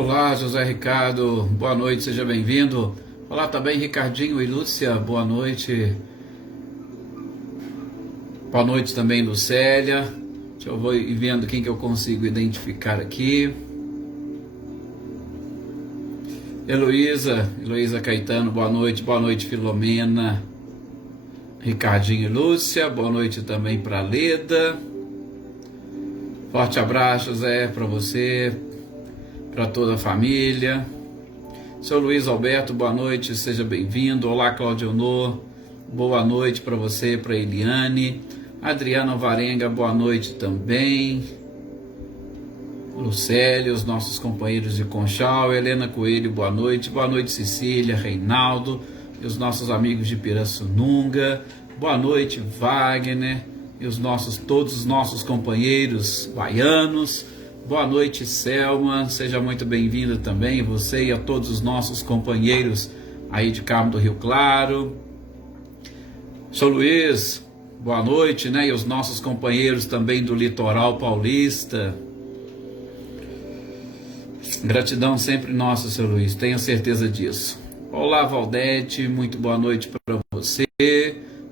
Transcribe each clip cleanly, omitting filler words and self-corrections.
Olá, José Ricardo, boa noite, seja bem-vindo. Olá também, Ricardinho e Lúcia, boa noite. Boa noite também, Lucélia. Deixa eu vou ir vendo quem que eu consigo identificar aqui. Heloísa Caetano, boa noite, Filomena. Ricardinho e Lúcia, boa noite também para Leda. Forte abraço, Zé, para você, para toda a família. Seu Luiz Alberto, boa noite, seja bem-vindo. Olá, Claudionor, boa noite para você, para Eliane. Adriana Varenga, boa noite também. Lucélio, os nossos companheiros de Conchal. Helena Coelho, boa noite. Boa noite, Cecília, Reinaldo e os nossos amigos de Pirassununga. Boa noite, Wagner e todos os nossos companheiros baianos. Boa noite, Selma, seja muito bem-vinda também, você e a todos os nossos companheiros aí de Carmo do Rio Claro. Sou Luiz, boa noite, né? E os nossos companheiros também do litoral paulista. Gratidão sempre nossa, seu Luiz, tenho certeza disso. Olá, Valdete, muito boa noite para você.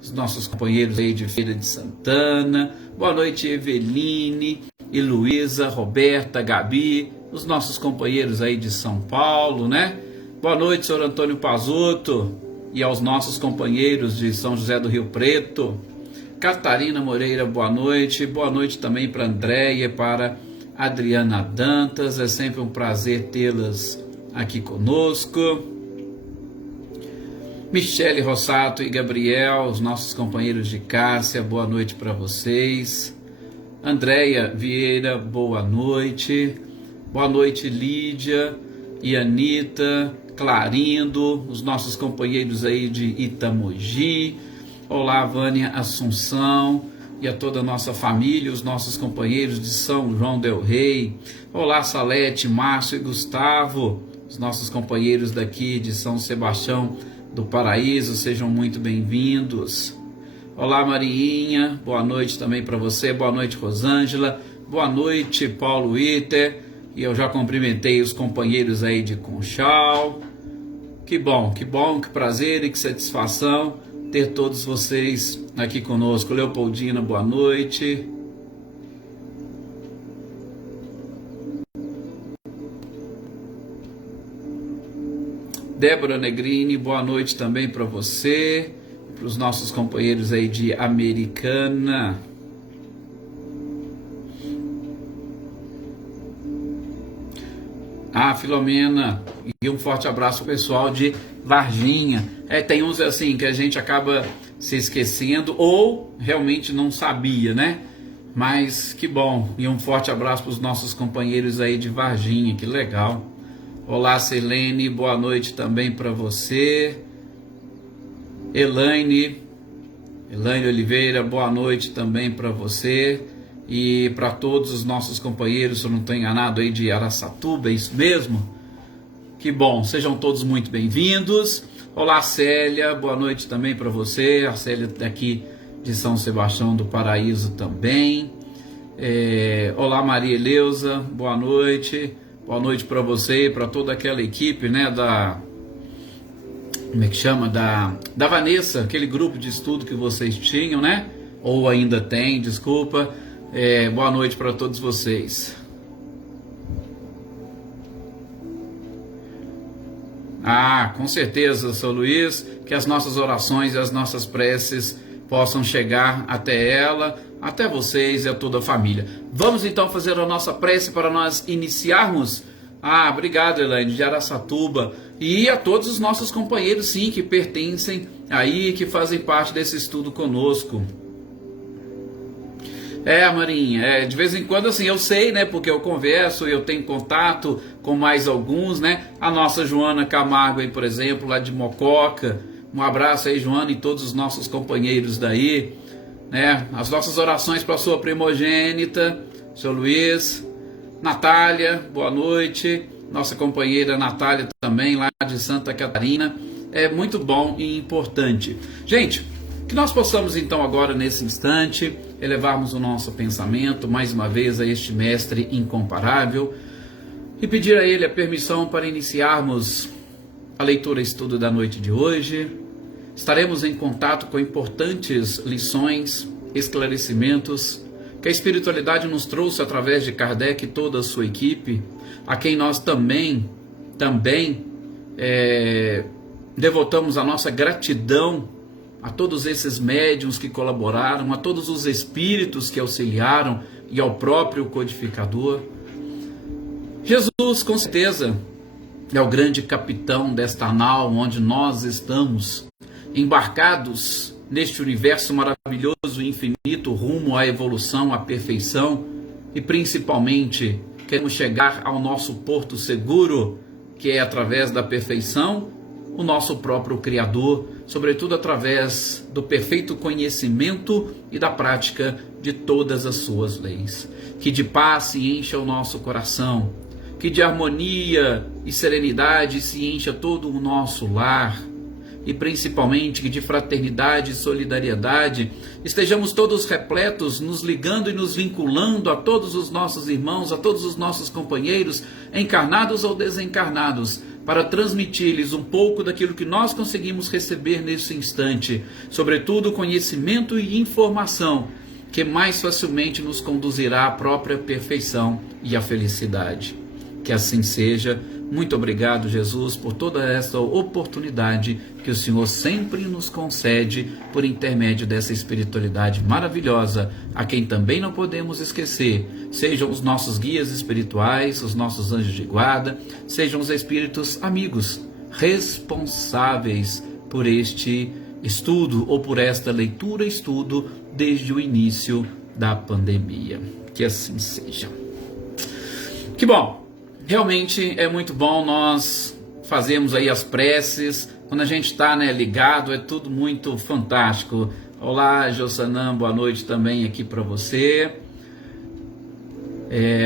Os nossos companheiros aí de Feira de Santana. Boa noite, Eveline e Luísa, Roberta, Gabi, os nossos companheiros aí de São Paulo, né? Boa noite, senhor Antônio Pazotto, e aos nossos companheiros de São José do Rio Preto. Catarina Moreira, boa noite também para Andréia e para Adriana Dantas, é sempre um prazer tê-las aqui conosco. Michele Rossato e Gabriel, os nossos companheiros de Cássia, boa noite para vocês. Andréia Vieira, boa noite. Boa noite, Lídia e Anitta, Clarindo, os nossos companheiros aí de Itamogi. Olá, Vânia Assunção e a toda a nossa família, os nossos companheiros de São João del Rei. Olá, Salete, Márcio e Gustavo, os nossos companheiros daqui de São Sebastião do Paraíso, sejam muito bem-vindos. Olá, Mariinha, boa noite também para você, boa noite, Rosângela, boa noite, Paulo Iter, e eu já cumprimentei os companheiros aí de Conchal. Que bom, que prazer e que satisfação ter todos vocês aqui conosco. Leopoldina, boa noite. Débora Negrini, boa noite também para você, para os nossos companheiros aí de Americana. Filomena, e um forte abraço pro pessoal de Varginha. Tem uns assim que a gente acaba se esquecendo ou realmente não sabia, né? Mas que bom, e um forte abraço para os nossos companheiros aí de Varginha, que legal. Olá, Selene, boa noite também para você. Elaine Oliveira, boa noite também para você. E para todos os nossos companheiros, se eu não estou enganado, aí de Araçatuba, é isso mesmo? Que bom, sejam todos muito bem-vindos. Olá, Célia, boa noite também para você. A Célia daqui de São Sebastião do Paraíso também. Olá, Maria Eleusa, boa noite. Boa noite para você e para toda aquela equipe, né, como é que chama? Da Vanessa, aquele grupo de estudo que vocês tinham, né? Ou ainda tem, desculpa. Boa noite para todos vocês. Com certeza, São Luís, que as nossas orações e as nossas preces possam chegar até ela, até vocês e a toda a família. Vamos então fazer a nossa prece para nós iniciarmos? Obrigado, Elaine, de Araçatuba, e a todos os nossos companheiros, sim, que pertencem aí, que fazem parte desse estudo conosco. Marinha, de vez em quando, assim, eu sei, né, porque eu converso, eu tenho contato com mais alguns, né, a nossa Joana Camargo aí, por exemplo, lá de Mococa. Um abraço aí, Joana, e todos os nossos companheiros daí, né, as nossas orações para a sua primogênita, seu Luiz. Natália, boa noite, nossa companheira Natália também, lá de Santa Catarina. É muito bom e importante. Gente, que nós possamos então agora, nesse instante, elevarmos o nosso pensamento, mais uma vez, a este Mestre incomparável, e pedir a Ele a permissão para iniciarmos a leitura e estudo da noite de hoje. Estaremos em contato com importantes lições, esclarecimentos que a espiritualidade nos trouxe através de Kardec e toda a sua equipe, a quem nós também devotamos a nossa gratidão a todos esses médiuns que colaboraram, a todos os espíritos que auxiliaram e ao próprio codificador. Jesus, com certeza, é o grande capitão desta nau onde nós estamos embarcados neste universo maravilhoso e infinito rumo à evolução, à perfeição, e principalmente queremos chegar ao nosso porto seguro, que é através da perfeição, o nosso próprio Criador, sobretudo através do perfeito conhecimento e da prática de todas as suas leis. Que de paz se encha o nosso coração, que de harmonia e serenidade se encha todo o nosso lar, e principalmente que de fraternidade e solidariedade estejamos todos repletos, nos ligando e nos vinculando a todos os nossos irmãos, a todos os nossos companheiros, encarnados ou desencarnados, para transmitir-lhes um pouco daquilo que nós conseguimos receber nesse instante, sobretudo conhecimento e informação, que mais facilmente nos conduzirá à própria perfeição e à felicidade. Que assim seja. Muito obrigado, Jesus, por toda esta oportunidade que o Senhor sempre nos concede por intermédio dessa espiritualidade maravilhosa, a quem também não podemos esquecer. Sejam os nossos guias espirituais, os nossos anjos de guarda, sejam os espíritos amigos, responsáveis por este estudo ou por esta leitura e estudo desde o início da pandemia. Que assim seja. Que bom! Realmente é muito bom nós fazermos aí as preces, quando a gente está ligado, é tudo muito fantástico. Olá, Jossanã, boa noite também aqui para você.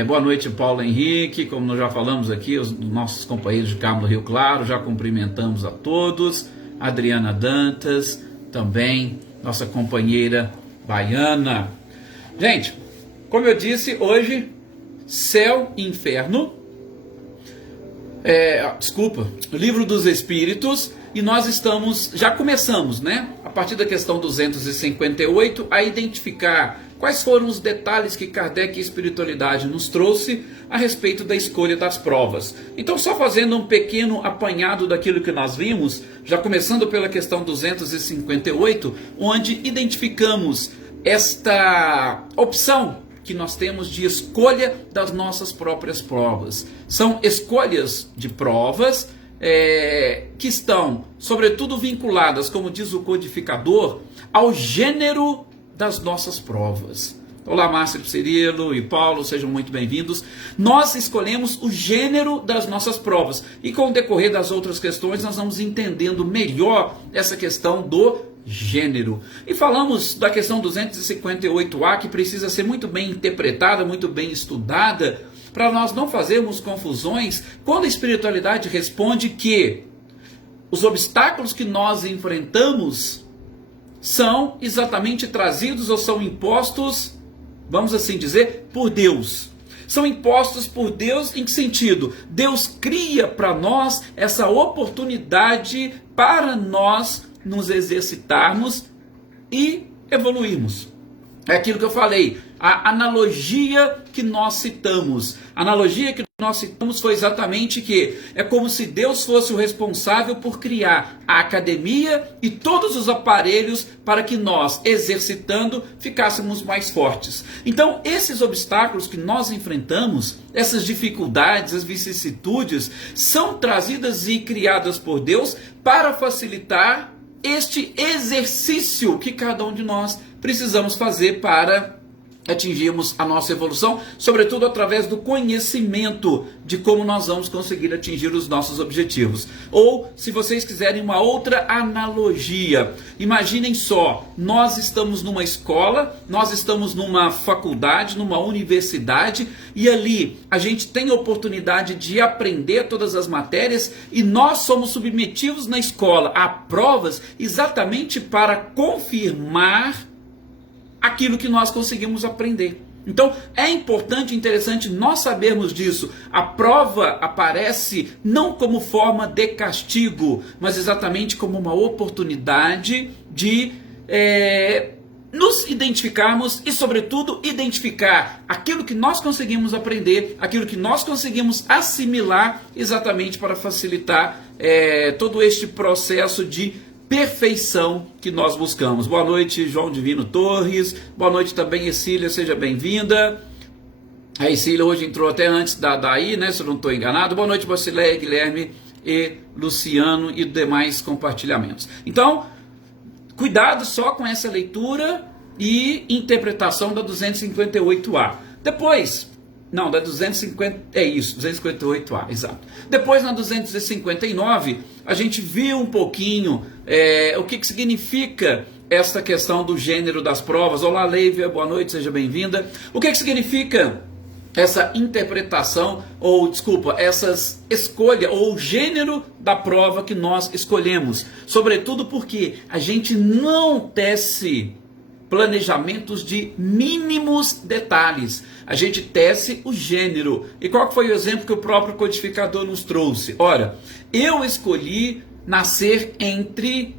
Boa noite, Paulo Henrique, como nós já falamos aqui, os nossos companheiros de Carmo do Rio Claro, já cumprimentamos a todos. Adriana Dantas, também nossa companheira baiana. Gente, como eu disse, hoje, céu e inferno, Livro dos Espíritos, e nós já começamos, a partir da questão 258, a identificar quais foram os detalhes que Kardec e a espiritualidade nos trouxe a respeito da escolha das provas. Então, só fazendo um pequeno apanhado daquilo que nós vimos, já começando pela questão 258, onde identificamos esta opção que nós temos de escolha das nossas próprias provas. São escolhas de provas que estão, sobretudo, vinculadas, como diz o codificador, ao gênero das nossas provas. Olá, Márcio Cirilo e Paulo, sejam muito bem-vindos. Nós escolhemos o gênero das nossas provas, e com o decorrer das outras questões nós vamos entendendo melhor essa questão do gênero. E falamos da questão 258A, que precisa ser muito bem interpretada, muito bem estudada, para nós não fazermos confusões, quando a espiritualidade responde que os obstáculos que nós enfrentamos são exatamente trazidos ou são impostos, vamos assim dizer, por Deus. São impostos por Deus em que sentido? Deus cria para nós essa oportunidade para nós nos exercitarmos e evoluirmos. É aquilo que eu falei, a analogia que nós citamos. A analogia que nós citamos foi exatamente que é como se Deus fosse o responsável por criar a academia e todos os aparelhos para que nós, exercitando, ficássemos mais fortes. Então, esses obstáculos que nós enfrentamos, essas dificuldades, as vicissitudes, são trazidas e criadas por Deus para facilitar este exercício que cada um de nós precisamos fazer para atingirmos a nossa evolução, sobretudo através do conhecimento de como nós vamos conseguir atingir os nossos objetivos. Ou, se vocês quiserem uma outra analogia, imaginem só, nós estamos numa escola, nós estamos numa faculdade, numa universidade, e ali a gente tem a oportunidade de aprender todas as matérias, e nós somos submetidos na escola a provas exatamente para confirmar aquilo que nós conseguimos aprender. Então é importante e interessante nós sabermos disso. A prova aparece não como forma de castigo, mas exatamente como uma oportunidade de nos identificarmos e, sobretudo, identificar aquilo que nós conseguimos aprender, aquilo que nós conseguimos assimilar, exatamente para facilitar todo este processo de perfeição que nós buscamos. Boa noite, João Divino Torres. Boa noite também, Ercília, seja bem-vinda. A Ercília hoje entrou até antes da Daí, né, se eu não estou enganado. Boa noite, Basileia, Guilherme e Luciano e demais compartilhamentos. Então, cuidado só com essa leitura e interpretação da 258A. Depois, não, da 250, 258A, exato. Depois, na 259, a gente viu um pouquinho o que que significa essa questão do gênero das provas. Olá, Leívia, boa noite, seja bem-vinda. O que que significa essa interpretação, ou desculpa, essa escolha, ou gênero da prova que nós escolhemos? Sobretudo porque a gente não tece planejamentos de mínimos detalhes. A gente tece o gênero. E qual foi o exemplo que o próprio codificador nos trouxe? Ora, eu escolhi nascer entre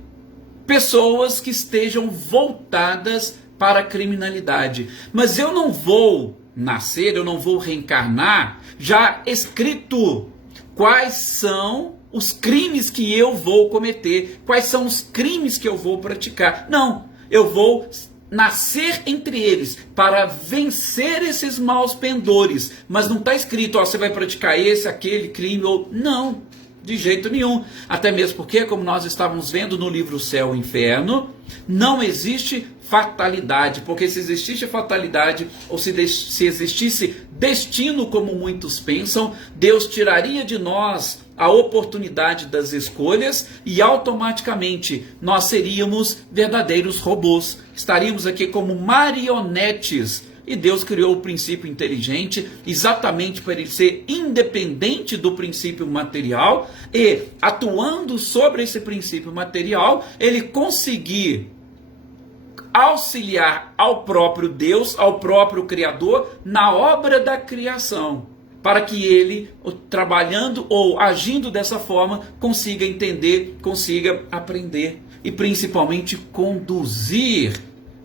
pessoas que estejam voltadas para a criminalidade. Mas eu não vou nascer, eu não vou reencarnar já escrito quais são os crimes que eu vou cometer, quais são os crimes que eu vou praticar. Não, eu vou nascer entre eles para vencer esses maus pendores, mas não está escrito, ó, você vai praticar esse, aquele crime, ou não, de jeito nenhum. Até mesmo porque, como nós estávamos vendo no livro Céu e Inferno, não existe fatalidade, porque se existisse fatalidade, ou se existisse destino como muitos pensam, Deus tiraria de nós a oportunidade das escolhas e automaticamente nós seríamos verdadeiros robôs, estaríamos aqui como marionetes. E Deus criou o princípio inteligente exatamente para ele ser independente do princípio material e, atuando sobre esse princípio material, ele conseguir auxiliar ao próprio Deus, ao próprio Criador, na obra da criação, para que ele, trabalhando ou agindo dessa forma, consiga entender, consiga aprender e principalmente conduzir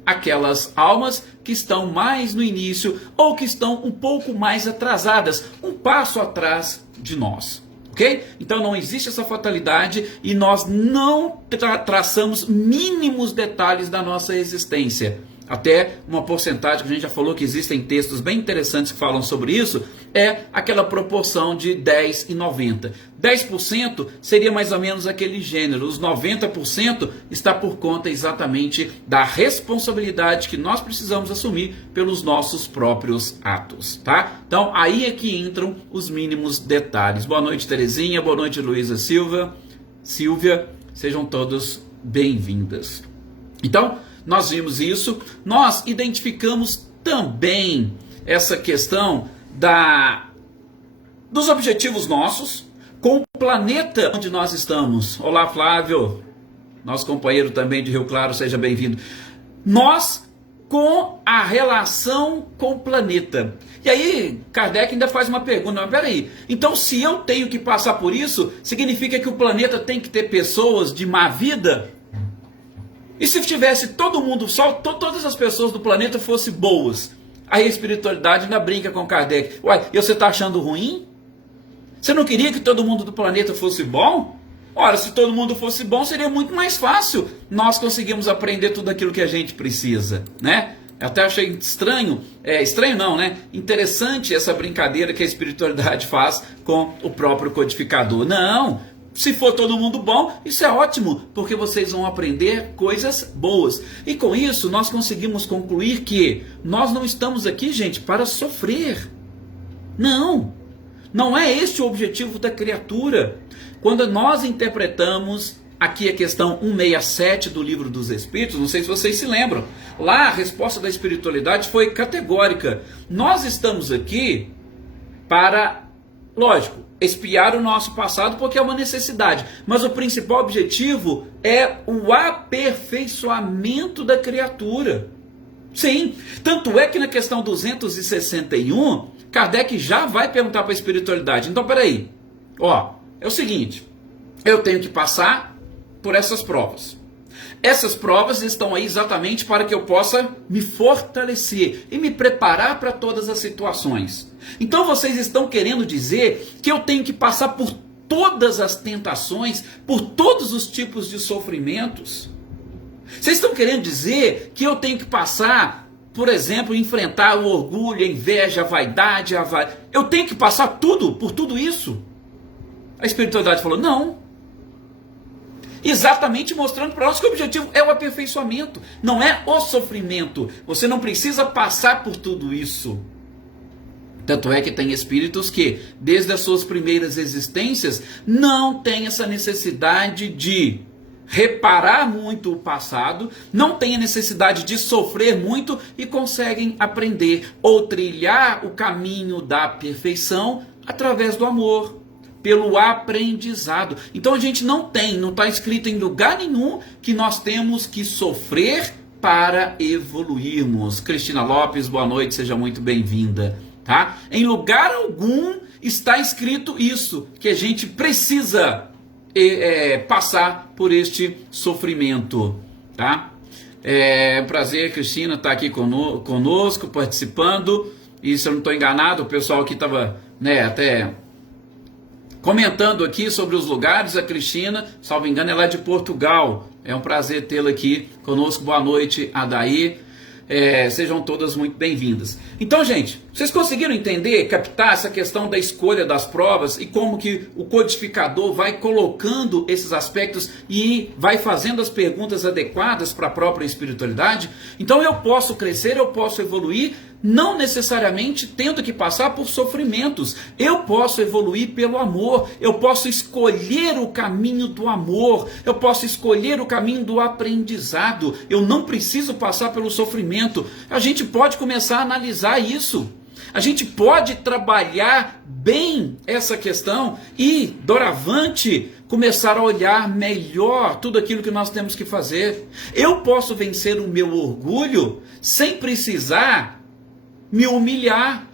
aquelas almas que estão mais no início ou que estão um pouco mais atrasadas, um passo atrás de nós. Ok? Então não existe essa fatalidade e nós não traçamos mínimos detalhes da nossa existência. Até uma porcentagem que a gente já falou que existem textos bem interessantes que falam sobre isso, é aquela proporção de 10 e 90. 10% seria mais ou menos aquele gênero, os 90% está por conta exatamente da responsabilidade que nós precisamos assumir pelos nossos próprios atos, tá? Então aí é que entram os mínimos detalhes. Boa noite, Terezinha, boa noite, Luísa Silvia, sejam todos bem-vindas. Então, nós vimos isso, nós identificamos também essa questão dos objetivos nossos com o planeta onde nós estamos. Olá, Flávio, nosso companheiro também de Rio Claro, seja bem-vindo. Nós com a relação com o planeta. E aí, Kardec ainda faz uma pergunta, mas peraí, então se eu tenho que passar por isso, significa que o planeta tem que ter pessoas de má vida? E se tivesse todo mundo, só todas as pessoas do planeta fossem boas? Aí a espiritualidade ainda brinca com Kardec. Uai, e você está achando ruim? Você não queria que todo mundo do planeta fosse bom? Ora, se todo mundo fosse bom, seria muito mais fácil nós conseguirmos aprender tudo aquilo que a gente precisa, né? Eu até achei estranho, estranho não, né? Interessante essa brincadeira que a espiritualidade faz com o próprio codificador. Não! Se for todo mundo bom, isso é ótimo, porque vocês vão aprender coisas boas. E com isso, nós conseguimos concluir que nós não estamos aqui, gente, para sofrer. Não, não é este o objetivo da criatura. Quando nós interpretamos aqui a questão 167 do Livro dos Espíritos, não sei se vocês se lembram, lá a resposta da espiritualidade foi categórica. Nós estamos aqui para, lógico, expiar o nosso passado porque é uma necessidade, mas o principal objetivo é o aperfeiçoamento da criatura. Sim, tanto é que na questão 261, Kardec já vai perguntar para a espiritualidade. Então, peraí, ó, é o seguinte, eu tenho que passar por essas provas. Essas provas estão aí exatamente para que eu possa me fortalecer e me preparar para todas as situações. Então vocês estão querendo dizer que eu tenho que passar por todas as tentações, por todos os tipos de sofrimentos? Vocês estão querendo dizer que eu tenho que passar, por exemplo, enfrentar o orgulho, a inveja, a vaidade, eu tenho que passar tudo, por tudo isso? A espiritualidade falou, não. Exatamente mostrando para nós que o objetivo é o aperfeiçoamento, não é o sofrimento. Você não precisa passar por tudo isso. Tanto é que tem espíritos que, desde as suas primeiras existências, não têm essa necessidade de reparar muito o passado, não têm a necessidade de sofrer muito e conseguem aprender ou trilhar o caminho da perfeição através do amor, pelo aprendizado. Então a gente não está escrito em lugar nenhum que nós temos que sofrer para evoluirmos. Cristina Lopes, boa noite, seja muito bem-vinda. Tá? Em lugar algum está escrito isso, que a gente precisa passar por este sofrimento. Tá? É um prazer, Cristina, estar aqui conosco, participando. E se eu não estou enganado, o pessoal aqui estava até comentando aqui sobre os lugares. A Cristina, salvo engano, ela é de Portugal. É um prazer tê-la aqui conosco. Boa noite, Adair. Sejam todas muito bem-vindas. Então, gente, vocês conseguiram entender, captar essa questão da escolha das provas e como que o codificador vai colocando esses aspectos e vai fazendo as perguntas adequadas para a própria espiritualidade? Então eu posso crescer, eu posso evoluir, não necessariamente tendo que passar por sofrimentos. Eu posso evoluir pelo amor, eu posso escolher o caminho do amor, eu posso escolher o caminho do aprendizado. Eu não preciso passar pelo sofrimento. A gente pode começar a analisar isso. A gente pode trabalhar bem essa questão e, doravante, começar a olhar melhor tudo aquilo que nós temos que fazer. Eu posso vencer o meu orgulho sem precisar me humilhar.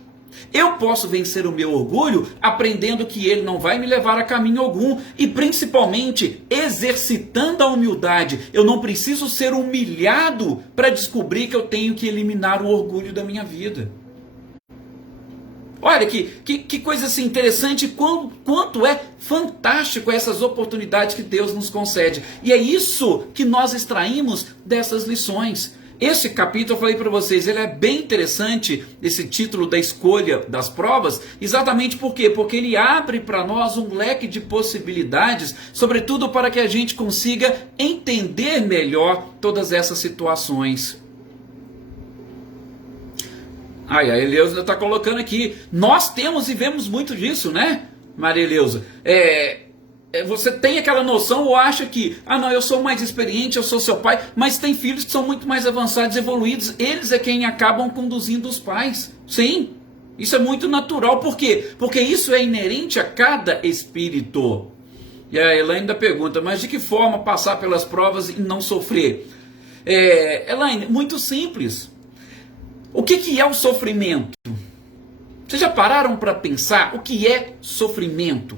Eu posso vencer o meu orgulho aprendendo que ele não vai me levar a caminho algum e principalmente exercitando a humildade. Eu não preciso ser humilhado para descobrir que eu tenho que eliminar o orgulho da minha vida. Olha que coisa assim interessante, quanto é fantástico essas oportunidades que Deus nos concede. E é isso que nós extraímos dessas lições. Esse capítulo, eu falei para vocês, ele é bem interessante, esse título da escolha das provas, exatamente por quê? Porque ele abre para nós um leque de possibilidades, sobretudo para que a gente consiga entender melhor todas essas situações. A Eleusa está colocando aqui, nós temos e vemos muito disso, né, Maria Eleusa? Você tem aquela noção ou acha que, não, eu sou mais experiente, eu sou seu pai, mas tem filhos que são muito mais avançados, evoluídos, eles é quem acabam conduzindo os pais. Sim, isso é muito natural. Por quê? Porque isso é inerente a cada espírito. E a Elaine ainda pergunta, mas de que forma passar pelas provas e não sofrer? Elaine, muito simples. O que é o sofrimento? Vocês já pararam para pensar o que é sofrimento?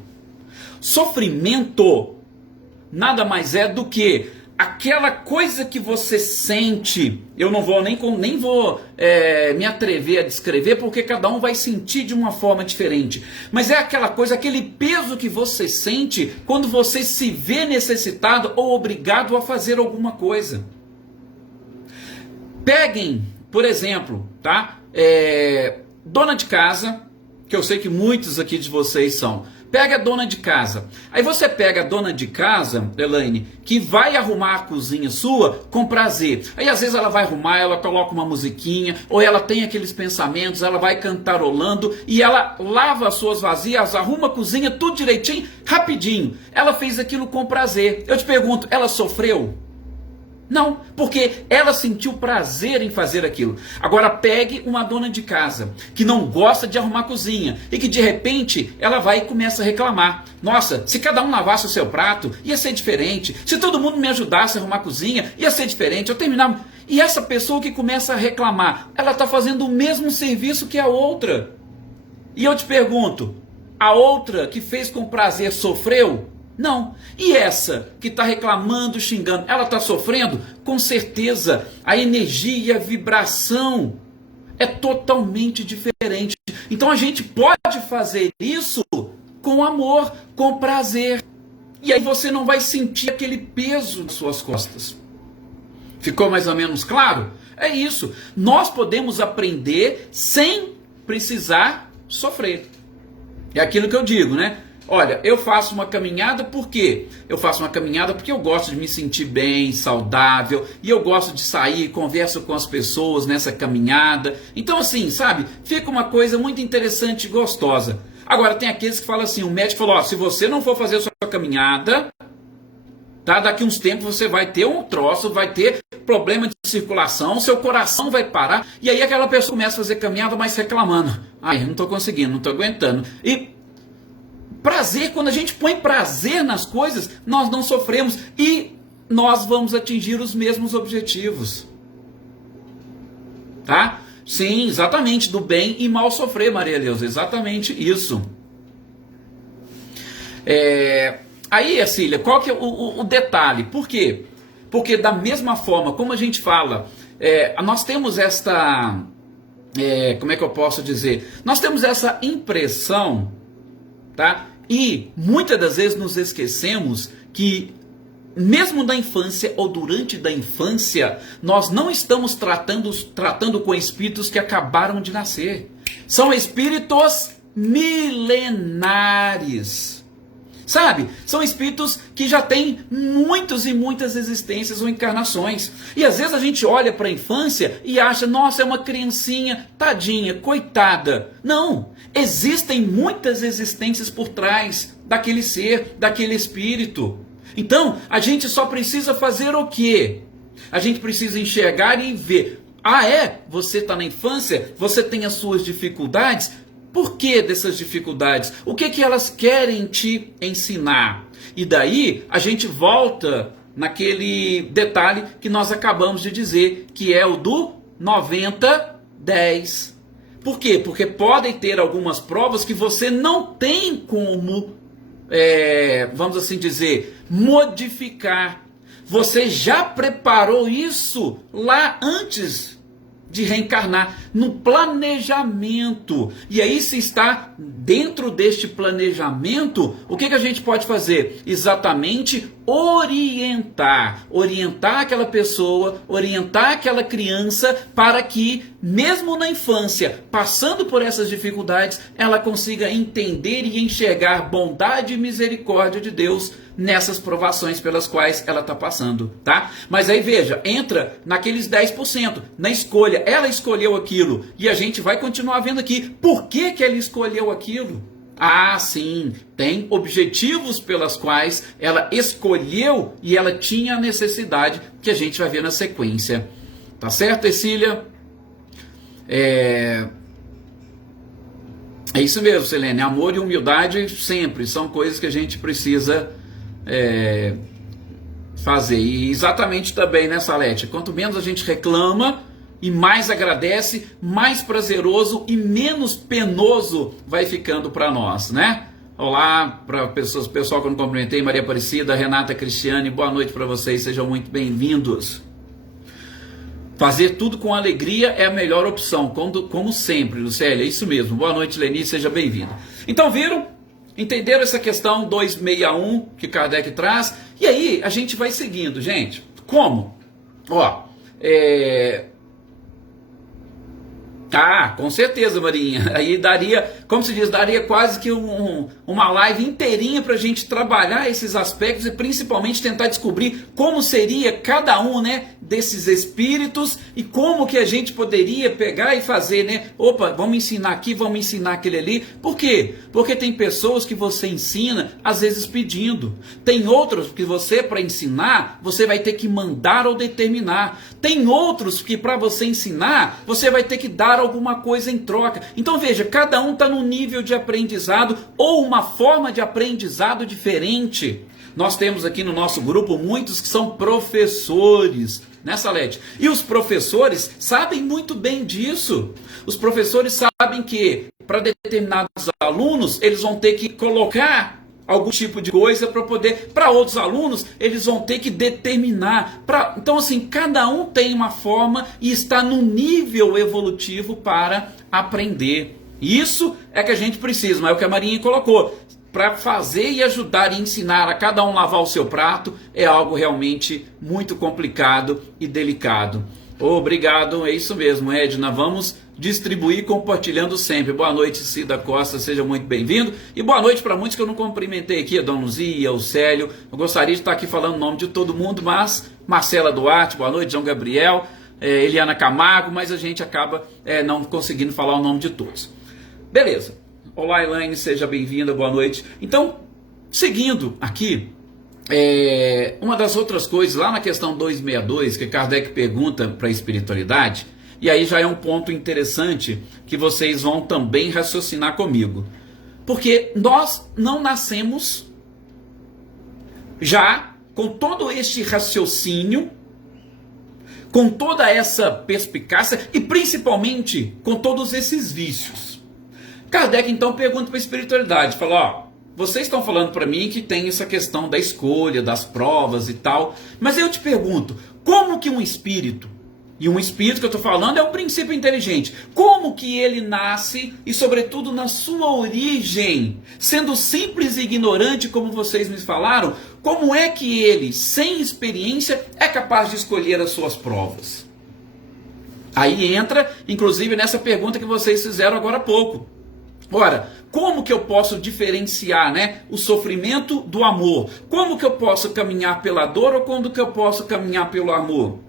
Sofrimento nada mais é do que aquela coisa que você sente. Eu não vou nem vou me atrever a descrever, porque cada um vai sentir de uma forma diferente. Mas é aquela coisa, aquele peso que você sente quando você se vê necessitado ou obrigado a fazer alguma coisa. Peguem, por exemplo, tá? Dona de casa, que eu sei que muitos aqui de vocês são. Pega a dona de casa. Aí você pega a dona de casa, Elaine, que vai arrumar a cozinha sua com prazer. Aí às vezes ela vai arrumar, ela coloca uma musiquinha, ou ela tem aqueles pensamentos, ela vai cantarolando e ela lava as suas vasilhas, arruma a cozinha, tudo direitinho, rapidinho. Ela fez aquilo com prazer. Eu te pergunto, ela sofreu? Não, porque ela sentiu prazer em fazer aquilo. Agora pegue uma dona de casa que não gosta de arrumar a cozinha e que de repente ela vai e começa a reclamar. Nossa, se cada um lavasse o seu prato, ia ser diferente. Se todo mundo me ajudasse a arrumar a cozinha, ia ser diferente. Eu terminava. E essa pessoa que começa a reclamar, ela está fazendo o mesmo serviço que a outra. E eu te pergunto, a outra que fez com prazer sofreu? Não. E essa que está reclamando, xingando, ela está sofrendo? Com certeza, a energia e a vibração é totalmente diferente. Então a gente pode fazer isso com amor, com prazer. E aí você não vai sentir aquele peso nas suas costas. Ficou mais ou menos claro? É isso. Nós podemos aprender sem precisar sofrer. É aquilo que eu digo, né? Olha, eu faço uma caminhada por quê? Eu faço uma caminhada porque eu gosto de me sentir bem, saudável, e eu gosto de sair, converso com as pessoas nessa caminhada. Então assim, sabe, fica uma coisa muito interessante e gostosa. Agora tem aqueles que falam assim, o médico falou, ó, se você não for fazer a sua caminhada, tá, daqui uns tempos você vai ter um troço, vai ter problema de circulação, seu coração vai parar, e aí aquela pessoa começa a fazer caminhada, mas reclamando. Ai, não estou conseguindo, não estou aguentando. E prazer, quando a gente põe prazer nas coisas, nós não sofremos e nós vamos atingir os mesmos objetivos. Tá? Sim, exatamente, do bem e mal sofrer, Maria Deus, exatamente isso. Aí, Cília, qual que é o detalhe? Por quê? Porque da mesma forma como a gente fala, nós temos esta, como é que eu posso dizer? Nós temos essa impressão, tá? E muitas das vezes nos esquecemos que mesmo na infância ou durante da infância, nós não estamos tratando com espíritos que acabaram de nascer. São espíritos milenares. Sabe? São espíritos que já têm muitas e muitas existências ou encarnações. E às vezes a gente olha para a infância e acha, nossa, é uma criancinha, tadinha, coitada. Não, existem muitas existências por trás daquele ser, daquele espírito. Então, a gente só precisa fazer o quê? A gente precisa enxergar e ver. Você está na infância, você tem as suas dificuldades. Por que dessas dificuldades? O que elas querem te ensinar? E daí a gente volta naquele detalhe que nós acabamos de dizer, que é o do 90-10. Por quê? Porque podem ter algumas provas que você não tem como, vamos assim dizer, modificar. Você já preparou isso lá antes de reencarnar, no planejamento. E aí, se está dentro deste planejamento, o que a gente pode fazer? Exatamente orientar aquela pessoa, orientar aquela criança para que, mesmo na infância, passando por essas dificuldades, ela consiga entender e enxergar bondade e misericórdia de Deus nessas provações pelas quais ela está passando, tá? Mas aí veja, entra naqueles 10%, na escolha. Ela escolheu aquilo e a gente vai continuar vendo aqui. Por que ela escolheu aquilo? Ah, sim, tem objetivos pelas quais ela escolheu e ela tinha a necessidade, que a gente vai ver na sequência. Tá certo, Cecília? É isso mesmo, Selene. Amor e humildade sempre são coisas que a gente precisa fazer. E exatamente também, né, Salete? Quanto menos a gente reclama e mais agradece, mais prazeroso e menos penoso vai ficando para nós, né? Olá para pessoal que eu não cumprimentei, Maria Aparecida, Renata, Cristiane, boa noite para vocês, sejam muito bem-vindos. Fazer tudo com alegria é a melhor opção, como sempre, Lucélia, é isso mesmo. Boa noite, Leni, seja bem-vinda. Então, viram? Entenderam essa questão 261 que Kardec traz? E aí, a gente vai seguindo, gente. Como? Ah, com certeza, Marinha. Aí daria, como se diz, daria quase que uma live inteirinha para a gente trabalhar esses aspectos e principalmente tentar descobrir como seria cada um, né, desses espíritos e como que a gente poderia pegar e fazer, né? Opa, vamos ensinar aqui, vamos ensinar aquele ali. Por quê? Porque tem pessoas que você ensina, às vezes pedindo. Tem outros que você, para ensinar, você vai ter que mandar ou determinar. Tem outros que para você ensinar, você vai ter que dar alguma coisa em troca. Então veja, cada um está num nível de aprendizado ou uma forma de aprendizado diferente. Nós temos aqui no nosso grupo muitos que são professores, né, Salete? E os professores sabem muito bem disso. Os professores sabem que para determinados alunos eles vão ter que colocar algum tipo de coisa para poder, para outros alunos, eles vão ter que determinar. Então, assim, cada um tem uma forma e está no nível evolutivo para aprender. Isso é que a gente precisa, mas é o que a Marinha colocou. Para fazer e ajudar e ensinar a cada um lavar o seu prato é algo realmente muito complicado e delicado. Obrigado, é isso mesmo, Edna. Vamos distribuir compartilhando sempre. Boa noite, Cida Costa, seja muito bem-vindo. E boa noite para muitos que eu não cumprimentei aqui, a Dona Luzia, o Célio. Eu gostaria de estar aqui falando o nome de todo mundo, mas Marcela Duarte, boa noite, João Gabriel, Eliana Camargo, mas a gente acaba não conseguindo falar o nome de todos. Beleza. Olá, Elaine, seja bem-vinda, boa noite. Então, seguindo aqui, uma das outras coisas, lá na questão 262, que Kardec pergunta para a espiritualidade, e aí já é um ponto interessante que vocês vão também raciocinar comigo. Porque nós não nascemos já com todo este raciocínio, com toda essa perspicácia e principalmente com todos esses vícios. Kardec então pergunta para a espiritualidade, fala, ó, vocês estão falando para mim que tem essa questão da escolha, das provas e tal, mas eu te pergunto, como que um espírito, e um espírito que eu estou falando é um princípio inteligente, como que ele nasce e sobretudo na sua origem, sendo simples e ignorante como vocês me falaram, como é que ele, sem experiência, é capaz de escolher as suas provas? Aí entra, inclusive, nessa pergunta que vocês fizeram agora há pouco. Ora, como que eu posso diferenciar, né, o sofrimento do amor? Como que eu posso caminhar pela dor ou quando que eu posso caminhar pelo amor?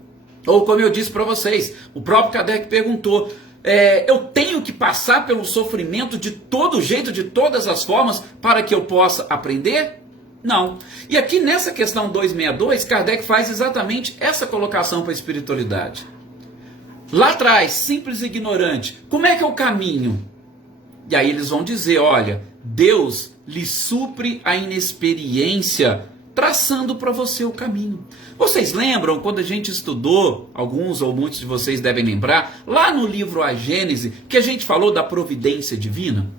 Ou como eu disse para vocês, o próprio Kardec perguntou, eu tenho que passar pelo sofrimento de todo jeito, de todas as formas, para que eu possa aprender? Não. E aqui nessa questão 262, Kardec faz exatamente essa colocação para a espiritualidade. Lá atrás, simples e ignorante, como é que é o caminho? E aí eles vão dizer, olha, Deus lhe supre a inexperiência, traçando para você o caminho. Vocês lembram quando a gente estudou, alguns ou muitos de vocês devem lembrar, lá no livro A Gênese, que a gente falou da providência divina?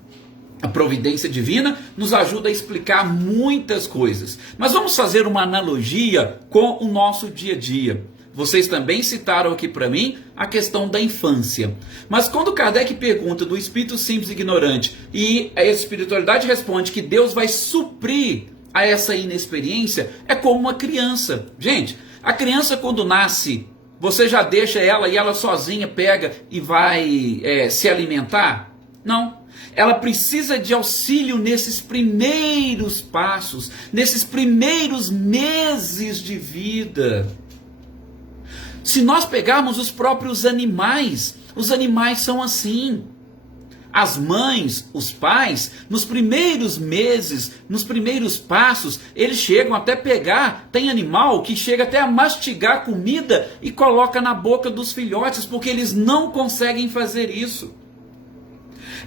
A providência divina nos ajuda a explicar muitas coisas. Mas vamos fazer uma analogia com o nosso dia a dia. Vocês também citaram aqui para mim a questão da infância. Mas quando Kardec pergunta do espírito simples e ignorante e a espiritualidade responde que Deus vai suprir a essa inexperiência, é como uma criança. Gente, a criança quando nasce, você já deixa ela e ela sozinha pega e vai se alimentar? Não. Ela precisa de auxílio nesses primeiros passos, nesses primeiros meses de vida. Se nós pegarmos os próprios animais, os animais são assim. As mães, os pais, nos primeiros meses, nos primeiros passos, eles chegam até pegar, tem animal que chega até a mastigar comida e coloca na boca dos filhotes, porque eles não conseguem fazer isso.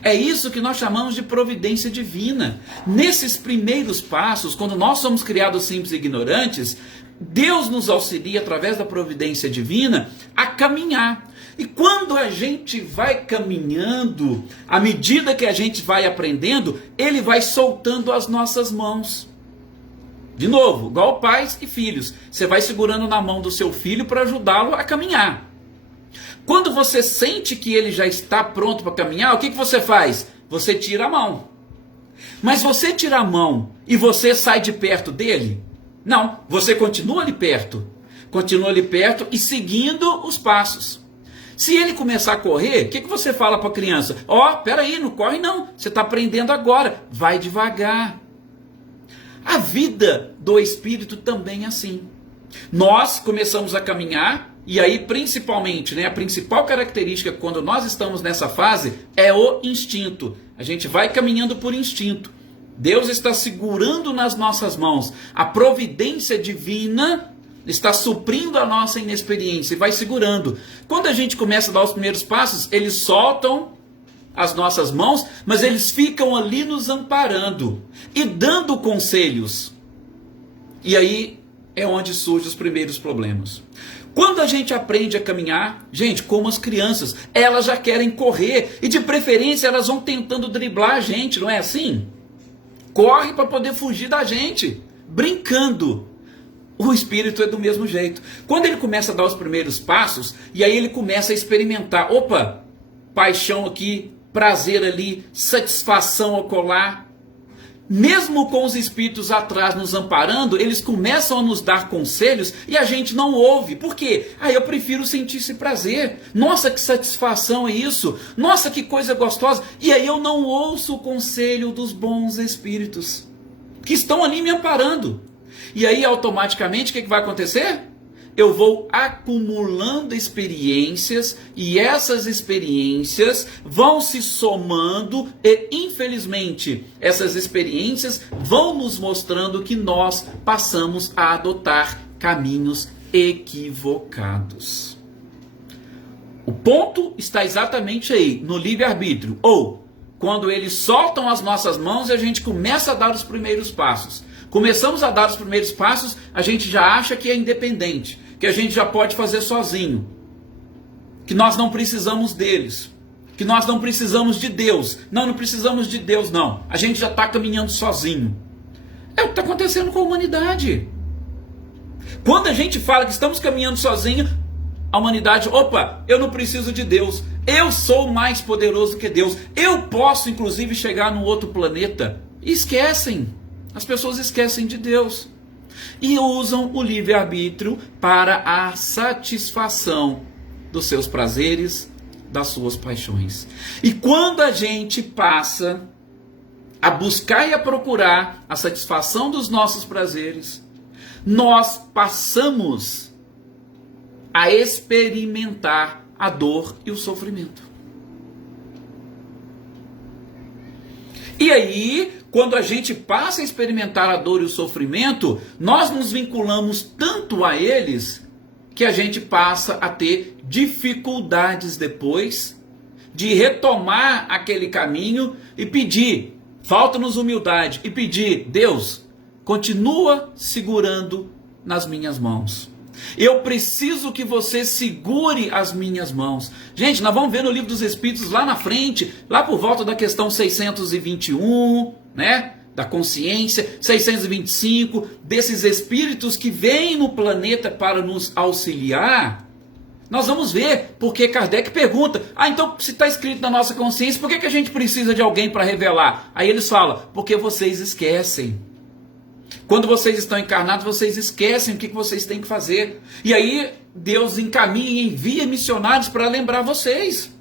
É isso que nós chamamos de providência divina. Nesses primeiros passos, quando nós somos criados simples e ignorantes, Deus nos auxilia através da providência divina a caminhar. E quando a gente vai caminhando, à medida que a gente vai aprendendo, Ele vai soltando as nossas mãos. De novo, igual pais e filhos. Você vai segurando na mão do seu filho para ajudá-lo a caminhar. Quando você sente que ele já está pronto para caminhar, o que você faz? Você tira a mão. Mas você tira a mão e você sai de perto dele? Não, você continua ali perto. Continua ali perto e seguindo os passos. Se ele começar a correr, o que você fala para a criança? Ó, peraí, não corre não, você está aprendendo agora, vai devagar. A vida do Espírito também é assim. Nós começamos a caminhar, e aí principalmente, a principal característica quando nós estamos nessa fase é o instinto. A gente vai caminhando por instinto. Deus está segurando nas nossas mãos. A providência divina está suprindo a nossa inexperiência e vai segurando. Quando a gente começa a dar os primeiros passos, eles soltam as nossas mãos, mas eles ficam ali nos amparando e dando conselhos. E aí é onde surgem os primeiros problemas. Quando a gente aprende a caminhar, gente, como as crianças, elas já querem correr e de preferência elas vão tentando driblar a gente, não é assim? Corre para poder fugir da gente, brincando. O Espírito é do mesmo jeito. Quando ele começa a dar os primeiros passos, e aí ele começa a experimentar, opa, paixão aqui, prazer ali, satisfação acolá. Mesmo com os espíritos atrás nos amparando, eles começam a nos dar conselhos e a gente não ouve. Por quê? Eu prefiro sentir esse prazer. Nossa, que satisfação é isso. Nossa, que coisa gostosa. E aí eu não ouço o conselho dos bons espíritos que estão ali me amparando. E aí automaticamente o que vai acontecer? Eu vou acumulando experiências e essas experiências vão se somando e infelizmente essas experiências vão nos mostrando que nós passamos a adotar caminhos equivocados. O ponto está exatamente aí, no livre-arbítrio, ou quando eles soltam as nossas mãos e a gente começa a dar os primeiros passos. Começamos a dar os primeiros passos, a gente já acha que é independente, que a gente já pode fazer sozinho, que nós não precisamos deles, que nós não precisamos de Deus. Não precisamos de Deus não, a gente já está caminhando sozinho. É o que está acontecendo com a humanidade. Quando a gente fala que estamos caminhando sozinho, a humanidade, opa, eu não preciso de Deus, eu sou mais poderoso que Deus, eu posso inclusive chegar num outro planeta. E esquecem, as pessoas esquecem de Deus. E usam o livre-arbítrio para a satisfação dos seus prazeres, das suas paixões. E quando a gente passa a buscar e a procurar a satisfação dos nossos prazeres, nós passamos a experimentar a dor e o sofrimento. E aí, quando a gente passa a experimentar a dor e o sofrimento, nós nos vinculamos tanto a eles que a gente passa a ter dificuldades depois de retomar aquele caminho e pedir, falta-nos humildade, e pedir, Deus, continua segurando nas minhas mãos. Eu preciso que você segure as minhas mãos. Gente, nós vamos ver no Livro dos Espíritos lá na frente, lá por volta da questão 621, da consciência, 625, desses espíritos que vêm no planeta para nos auxiliar. Nós vamos ver porque Kardec pergunta, então se está escrito na nossa consciência, por que a gente precisa de alguém para revelar? Aí eles falam, porque vocês esquecem. Quando vocês estão encarnados, vocês esquecem o que vocês têm que fazer. E aí Deus encaminha e envia missionários para lembrar vocês.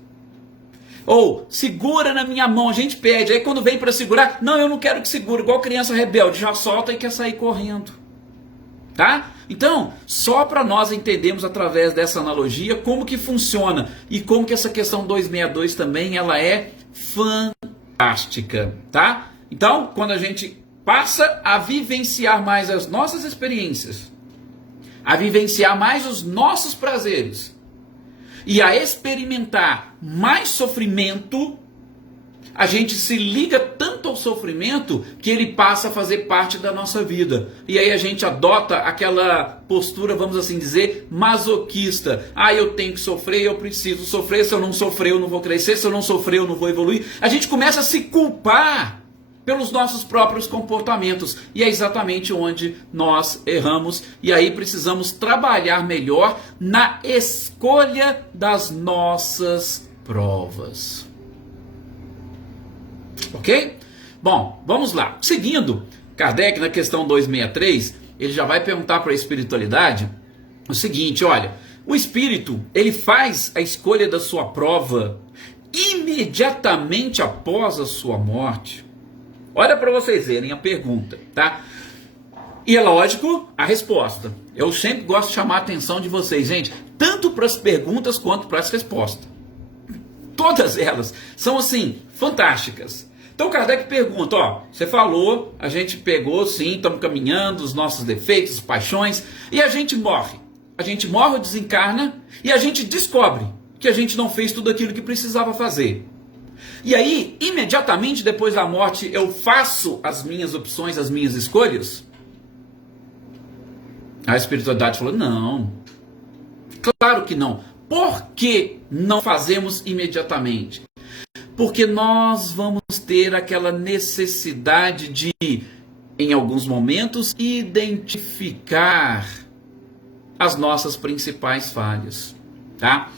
Ou, segura na minha mão, a gente pede. Aí quando vem para segurar, não, eu não quero que segure, igual criança rebelde, já solta e quer sair correndo. Tá? Então, só para nós entendermos através dessa analogia como que funciona e como que essa questão 262 também ela é fantástica. Tá? Então, quando a gente passa a vivenciar mais as nossas experiências, a vivenciar mais os nossos prazeres e a experimentar mais sofrimento, a gente se liga tanto ao sofrimento que ele passa a fazer parte da nossa vida. E aí a gente adota aquela postura, vamos assim dizer, masoquista. Eu tenho que sofrer, eu preciso sofrer, se eu não sofrer eu não vou crescer, se eu não sofrer eu não vou evoluir. A gente começa a se culpar pelos nossos próprios comportamentos. E é exatamente onde nós erramos. E aí precisamos trabalhar melhor na escolha das nossas provas. Ok? Bom, vamos lá. Seguindo, Kardec na questão 263, ele já vai perguntar para a espiritualidade o seguinte, olha, o espírito, ele faz a escolha da sua prova imediatamente após a sua morte. Olha para vocês verem a pergunta, tá? E é lógico a resposta. Eu sempre gosto de chamar a atenção de vocês, gente, tanto para as perguntas quanto para as respostas. Todas elas são assim, fantásticas. Então Kardec pergunta, ó, você falou, a gente pegou, sim, estamos caminhando, os nossos defeitos, paixões, e a gente morre. A gente morre ou desencarna, e a gente descobre que a gente não fez tudo aquilo que precisava fazer. E aí, imediatamente depois da morte, eu faço as minhas opções, as minhas escolhas? A espiritualidade falou, não. Claro que não. Por que não fazemos imediatamente? Porque nós vamos ter aquela necessidade de, em alguns momentos, identificar as nossas principais falhas, tá?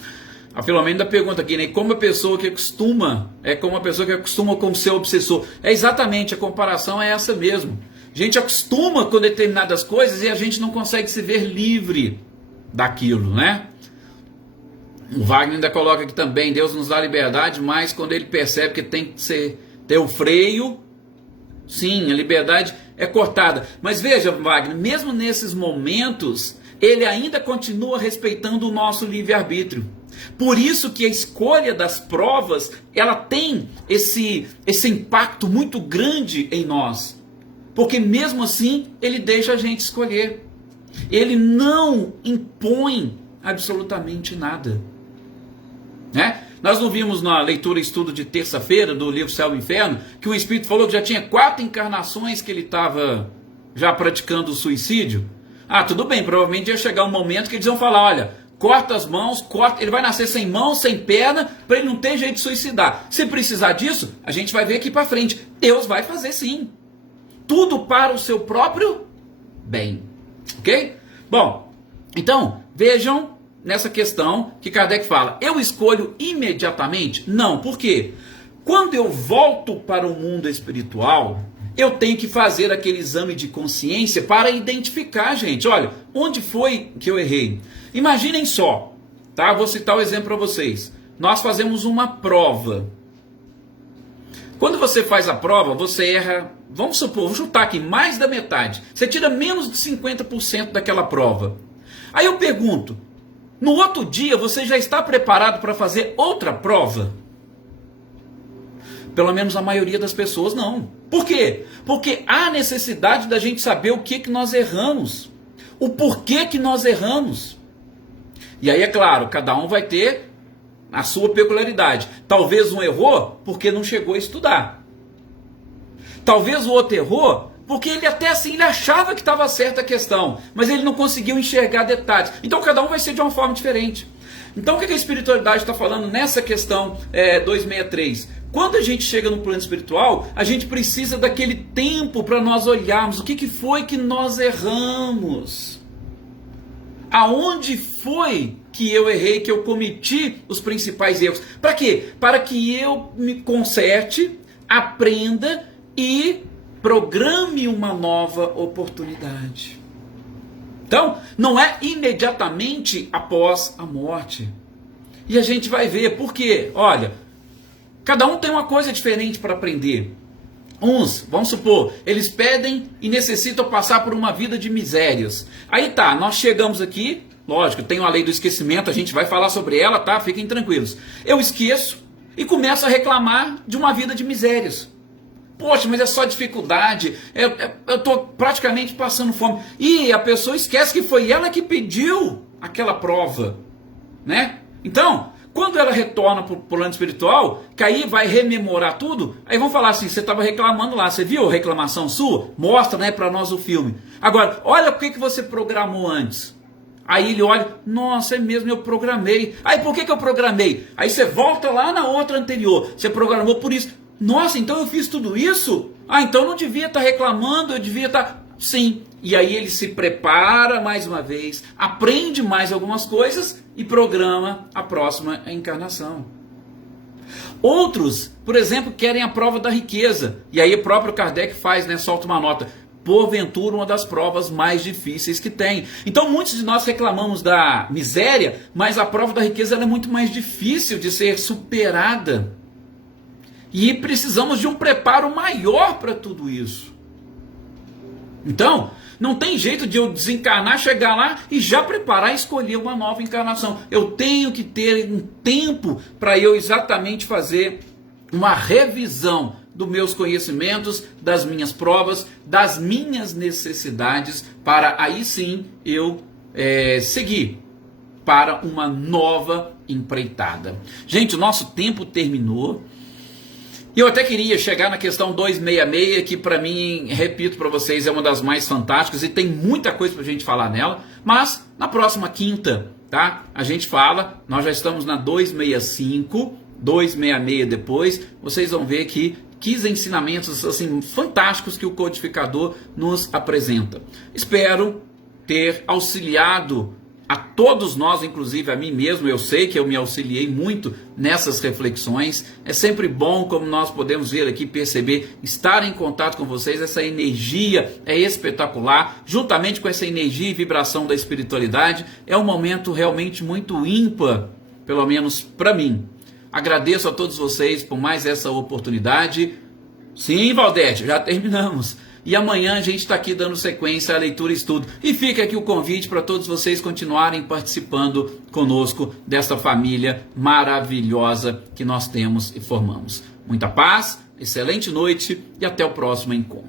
A Filomena pergunta aqui, né? Como a pessoa que acostuma, como a pessoa que acostuma com o seu obsessor. É exatamente, a comparação é essa mesmo. A gente acostuma com determinadas coisas e a gente não consegue se ver livre daquilo, né? O Wagner ainda coloca aqui também, Deus nos dá liberdade, mas quando ele percebe que tem que ter o freio, sim, a liberdade é cortada. Mas veja, Wagner, mesmo nesses momentos, ele ainda continua respeitando o nosso livre-arbítrio. Por isso que a escolha das provas, ela tem esse impacto muito grande em nós. Porque mesmo assim, ele deixa a gente escolher. Ele não impõe absolutamente nada. Né? Nós não vimos na leitura e estudo de terça-feira do livro Céu e Inferno, que o Espírito falou que já tinha 4 encarnações que ele estava já praticando o suicídio? Ah, tudo bem, provavelmente ia chegar um momento que eles iam falar, olha, corta as mãos, ele vai nascer sem mão, sem perna, para ele não ter jeito de suicidar. Se precisar disso, a gente vai ver aqui para frente. Deus vai fazer sim. Tudo para o seu próprio bem. Ok? Bom, então, vejam nessa questão que Kardec fala, eu escolho imediatamente? Não, por quê? Quando eu volto para o mundo espiritual, eu tenho que fazer aquele exame de consciência para identificar, gente, olha, onde foi que eu errei? Imaginem só, tá? Vou citar o exemplo para vocês. Nós fazemos uma prova. Quando você faz a prova, você erra, vamos supor, vou chutar aqui, mais da metade. Você tira menos de 50% daquela prova. Aí eu pergunto, no outro dia você já está preparado para fazer outra prova? Pelo menos a maioria das pessoas não. Por quê? Porque há necessidade da gente saber o que nós erramos. O porquê que nós erramos. E aí, é claro, cada um vai ter a sua peculiaridade. Talvez um errou porque não chegou a estudar. Talvez o outro errou porque ele até assim ele achava que estava certa a questão, mas ele não conseguiu enxergar detalhes. Então cada um vai ser de uma forma diferente. Então o que a espiritualidade está falando nessa questão 263? Quando a gente chega no plano espiritual, a gente precisa daquele tempo para nós olharmos o que foi que nós erramos. Aonde foi que eu errei, que eu cometi os principais erros? Para quê? Para que eu me conserte, aprenda e programe uma nova oportunidade. Então, não é imediatamente após a morte. E a gente vai ver, por quê? Olha, cada um tem uma coisa diferente para aprender. Uns, vamos supor, eles pedem e necessitam passar por uma vida de misérias. Aí tá, nós chegamos aqui, lógico, tem a lei do esquecimento, a gente vai falar sobre ela, tá? Fiquem tranquilos. Eu esqueço e começo a reclamar de uma vida de misérias. Poxa, mas é só dificuldade, eu estou praticamente passando fome. E a pessoa esquece que foi ela que pediu aquela prova, né? Então, quando ela retorna para o plano espiritual, que aí vai rememorar tudo, aí vão falar assim, você estava reclamando lá, você viu a reclamação sua? Mostra, né, para nós o filme. Agora, olha o que você programou antes. Aí ele olha, nossa, é mesmo, eu programei. Aí por que eu programei? Aí você volta lá na outra anterior, você programou por isso. Nossa, então eu fiz tudo isso? Ah, então eu não devia estar reclamando, eu devia estar... Sim. E aí ele se prepara mais uma vez, aprende mais algumas coisas e programa a próxima encarnação. Outros, por exemplo, querem a prova da riqueza. E aí o próprio Kardec faz, né, solta uma nota. porventura uma das provas mais difíceis que tem. Então muitos de nós reclamamos da miséria, mas a prova da riqueza ela é muito mais difícil de ser superada. E precisamos de um preparo maior para tudo isso. Então, não tem jeito de eu desencarnar, chegar lá e já preparar e escolher uma nova encarnação. Eu tenho que ter um tempo para eu exatamente fazer uma revisão dos meus conhecimentos, das minhas provas, das minhas necessidades, para aí sim eu seguir para uma nova empreitada. Gente, o nosso tempo terminou. E eu até queria chegar na questão 266, que para mim, repito para vocês, é uma das mais fantásticas e tem muita coisa para a gente falar nela, mas na próxima quinta, tá? A gente fala, nós já estamos na 265, 266 depois, vocês vão ver que 15 ensinamentos assim fantásticos que o codificador nos apresenta. Espero ter auxiliado a todos nós, inclusive a mim mesmo. Eu sei que eu me auxiliei muito nessas reflexões. É sempre bom, como nós podemos ver aqui, perceber, estar em contato com vocês. Essa energia é espetacular, juntamente com essa energia e vibração da espiritualidade. É um momento realmente muito ímpar, pelo menos para mim. Agradeço a todos vocês por mais essa oportunidade. Sim, Valdete, já terminamos. E amanhã a gente está aqui dando sequência à leitura e estudo. E fica aqui o convite para todos vocês continuarem participando conosco desta família maravilhosa que nós temos e formamos. Muita paz, excelente noite e até o próximo encontro.